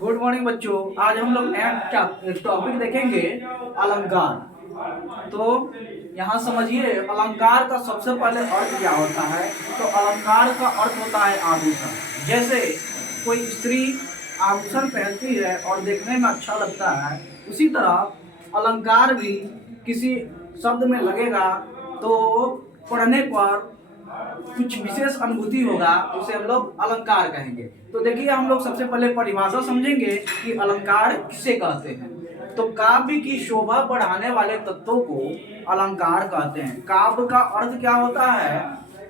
Good morning बच्चों। आज हम लोग नया टॉपिक देखेंगे, अलंकार। तो यहाँ समझिए, अलंकार का सबसे पहले अर्थ क्या होता है। तो अलंकार का अर्थ होता है आभूषण। जैसे कोई स्त्री आभूषण पहनती है और देखने में अच्छा लगता है, उसी तरह अलंकार भी किसी शब्द में लगेगा तो पढ़ने पर कुछ विशेष अनुभूति होगा, उसे हम लोग अलंकार कहेंगे। तो देखिए, हम लोग सबसे पहले परिभाषा समझेंगे कि अलंकार किसे कहते हैं। तो काव्य की शोभा बढ़ाने वाले तत्वों को अलंकार कहते हैं। काव्य का अर्थ क्या होता है,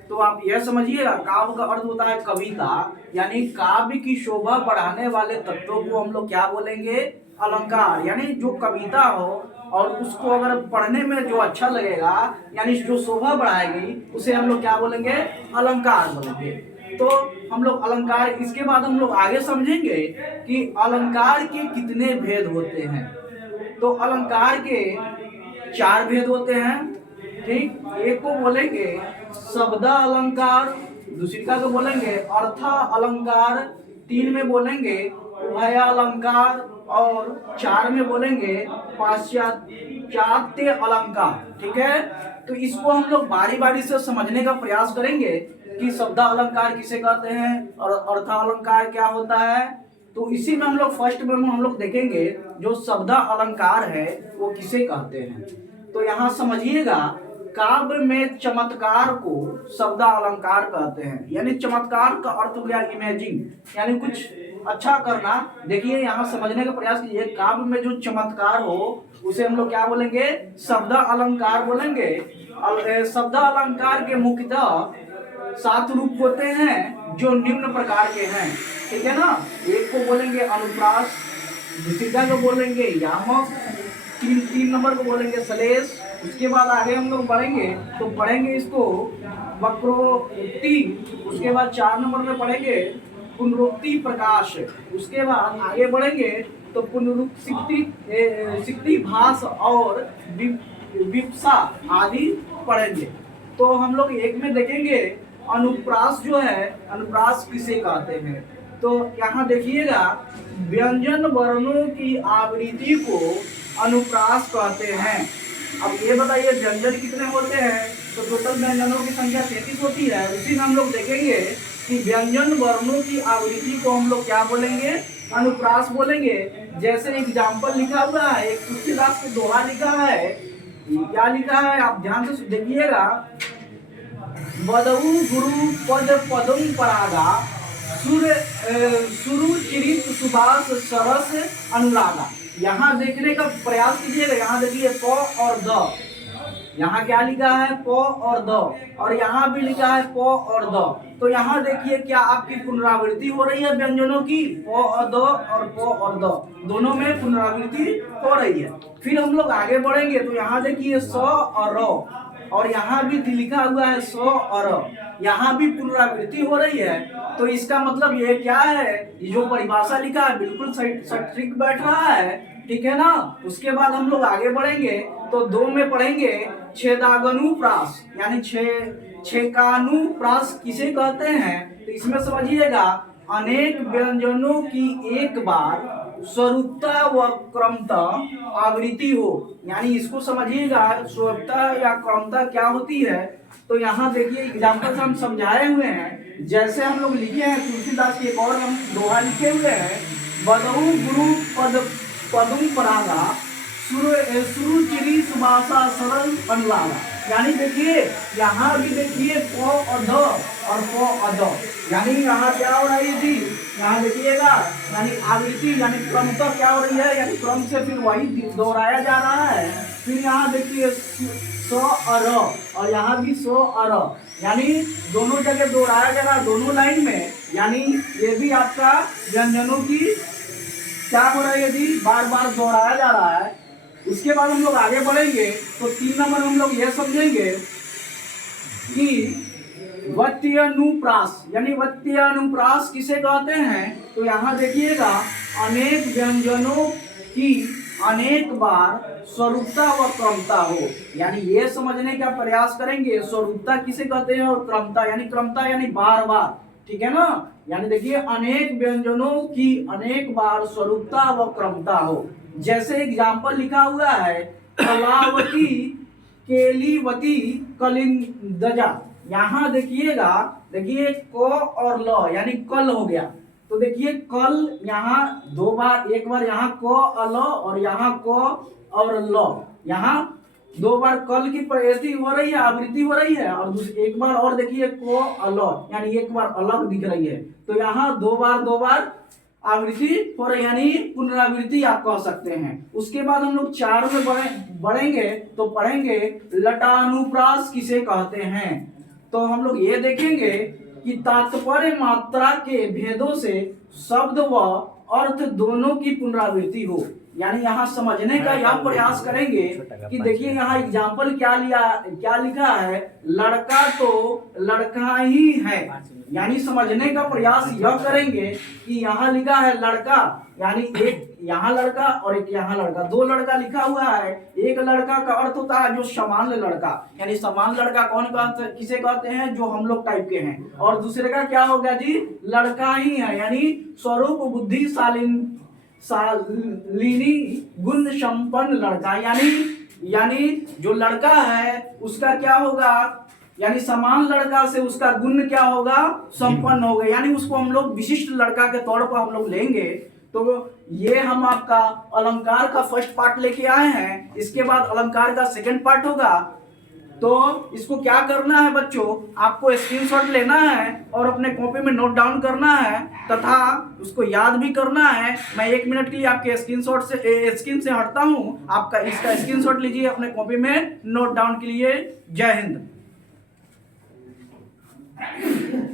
तो आप यह समझिएगा, काव्य का अर्थ होता है कविता। यानी काव्य की शोभा बढ़ाने वाले तत्वों को हम लोग क्या बोलेंगे, अलंकार। यानी जो कविता हो और उसको अगर पढ़ने में जो अच्छा लगेगा, यानी जो शोभा बढ़ाएगी, उसे हम लोग क्या बोलेंगे, अलंकार बोलेंगे। तो हम लोग अलंकार, इसके बाद हम लोग आगे समझेंगे कि अलंकार के कितने भेद होते हैं। तो अलंकार के 4 भेद होते हैं। ठीक, एक को बोलेंगे शब्द अलंकार, दूसरी का को बोलेंगे अर्थ अलंकार, 3 में बोलेंगे उभय अलंकार और 4 में बोलेंगे पाश्चात्य अलंकार। ठीक है, तो इसको हम लोग बारी बारी से समझने का प्रयास करेंगे कि शब्द अलंकार किसे कहते हैं और अर्थ अलंकार क्या होता है। तो इसी में हम लोग फर्स्ट में हम लोग देखेंगे जो शब्द अलंकार है वो किसे कहते हैं। तो यहाँ समझिएगा, काव्य में चमत्कार को शब्द अलंकार कहते हैं। यानी चमत्कार का अर्थ हो गया इमेजिंग, यानी कुछ अच्छा करना। देखिए, यहाँ समझने का प्रयास कीजिए, काव्य में जो चमत्कार हो उसे हम लोग क्या बोलेंगे, शब्द अलंकार बोलेंगे। शब्द अलंकार के मुख्यतः 7 रूप होते हैं जो निम्न प्रकार के हैं। ठीक है ना, एक को बोलेंगे अनुप्रास, दूसरी को बोलेंगे यामक, 3 नंबर को बोलेंगे सलेश। उसके बाद आगे हम लोग बढ़ेंगे तो पढ़ेंगे इसको वक्रोक्ति। उसके बाद 4 नंबर में पढ़ेंगे पुनरुक्ति प्रकाश। उसके बाद आगे बढ़ेंगे तो पुनरुक्ति भास और विप्सा आदि पढ़ेंगे। तो हम लोग एक में देखेंगे अनुप्रास जो है, अनुप्रास किसे कहते हैं। तो यहाँ देखिएगा, व्यंजन वर्णों की आवृत्ति को अनुप्रास कहते हैं। अब ये बताइए व्यंजन कितने होते हैं। तो टोटल व्यंजनों की संख्या 33 होती है। उसी में हम लोग देखेंगे कि व्यंजन वर्णों की आवृत्ति को हम लोग क्या बोलेंगे, अनुप्रास बोलेंगे। जैसे एग्जाम्पल लिखा हुआ है, एक तुलसीदास के दोहा लिखा है। क्या लिखा है आप ध्यान से देखिएगा, बदऊ गुरु पद पदम परागा सुरुचिरित सुभाष सरस अनुरागा। यहाँ देखने का प्रयास कीजिएगा। यहाँ देखिए प और द, यहाँ क्या लिखा है, प और द, और यहाँ भी लिखा है प और द। तो यहाँ देखिए क्या आपकी पुनरावृत्ति हो रही है व्यंजनों की, प और द और प और द, दोनों में पुनरावृत्ति हो रही है। फिर हम लोग आगे बढ़ेंगे तो यहाँ देखिए स और र, और यहाँ भी लिखा हुआ है स और, यहाँ भी पुनरावृत्ति हो रही है। तो इसका मतलब ये क्या है, ये जो परिभाषा लिखा है बिल्कुल सटीक बैठ रहा है। ठीक है ना। उसके बाद हम लोग आगे बढ़ेंगे तो 2 में पढ़ेंगे छेदागनुप्रास, यानी छेकानुप्रास किसे कहते हैं। तो इसमें समझिएगा, अनेक व्यंजनों की एक बार स्वरूपता व क्रमता आवृत्ति हो। यानी इसको समझिएगा, स्वरूपता या क्रमता क्या होती है। तो यहाँ देखिए एग्जाम्पल से हम समझाए हुए हैं। जैसे हम लोग लिखे हैं तुलसीदास के एक और हम दोहा लिखे हुए हैं, बदऊ गुरु पद पदुम परागा सुरुचिरी सुभाषा सरल अनुरागा। यानी देखिए यहाँ भी देखिए प और ध और प और द, यानी यहाँ क्या हो रही थी, यहाँ देखिएगा, यानी आवृत्ति यानी क्रमता क्या हो रही है, यानी क्रम से फिर वही दोहराया जा रहा है। फिर यहाँ देखिए स और यहाँ भी स और, यानी दोनों जगह दोहराया जा रहा है, दोनों लाइन में। यानी ये भी आपका व्यंजनों की क्या हो रहा है, यदि बार बार दोहराया जा रहा है। उसके बाद हम लोग आगे बढ़ेंगे तो 3 नंबर हम लोग यह समझेंगे कि वत्यनुप्रास, यानी वत्यनुप्रास किसे कहते हैं। तो यहाँ देखिएगा, अनेक व्यंजनों की अनेक बार स्वरूपता व क्रमता हो। यानी ये समझने का प्रयास करेंगे स्वरूपता किसे कहते हैं और क्रमता, यानी क्रमता यानी बार बार ठीक है ना। यानी देखिए अनेक व्यंजनों की अनेक बार स्वरूपता व क्रमता हो। जैसे एग्जाम्पल लिखा हुआ है कलावती, केलीवती, कलिंदजा। यहाँ देखिएगा, देखिए क और ल यानी कल हो गया। तो देखिए कल यहाँ दो बार, एक बार यहाँ क अल और यहाँ क और ल, यहाँ दो बार कल की प्रयति हो रही है, आवृत्ति हो रही है, और एक बार और देखिए को अल यानी एक बार अलग दिख रही है। तो यहाँ दो बार आवृत्ति हो रही, यानी पुनरावृत्ति आप कह सकते हैं। उसके बाद हम लोग 4 में बढ़ेंगे तो पढ़ेंगे लटानुप्रास किसे कहते हैं। तो हम लोग ये देखेंगे कि तात्पर्य मात्रा के भेदों से शब्द व अर्थ दोनों की पुनरावृत्ति हो। यानी यहाँ समझने का यह प्रयास करेंगे कि देखिए यहाँ एग्जाम्पल क्या लिखा है, लड़का तो लड़का ही है। यानी समझने का प्रयास यह करेंगे कि यहाँ लिखा है लड़का, यानी एक यहाँ लड़का और एक यहाँ लड़का, दो लड़का लिखा हुआ है। एक लड़का का अर्थ होता है जो सामान्य लड़का, यानी सामान्य लड़का किसे कहते हैं, जो हम लोग टाइप के हैं। और दूसरे का क्या हो गया जी, लड़का ही है, यानी स्वरूप बुद्धिशालिनी गुण संपन्न लड़का। यानी जो लड़का है उसका क्या होगा, यानी समान लड़का से उसका गुण क्या होगा, संपन्न होगा। यानी उसको हम लोग विशिष्ट लड़का के तौर पर हम लोग लेंगे। तो ये हम आपका अलंकार का फर्स्ट पार्ट लेके आए हैं। इसके बाद अलंकार का सेकंड पार्ट होगा। तो इसको क्या करना है बच्चों, आपको स्क्रीनशॉट लेना है और अपने कॉपी में नोट डाउन करना है तथा उसको याद भी करना है। मैं 1 मिनट के लिए आपके स्क्रीन से हटता हूँ, आपका इसका स्क्रीनशॉट लीजिए अपने कॉपी में नोट डाउन के लिए। जय हिंद।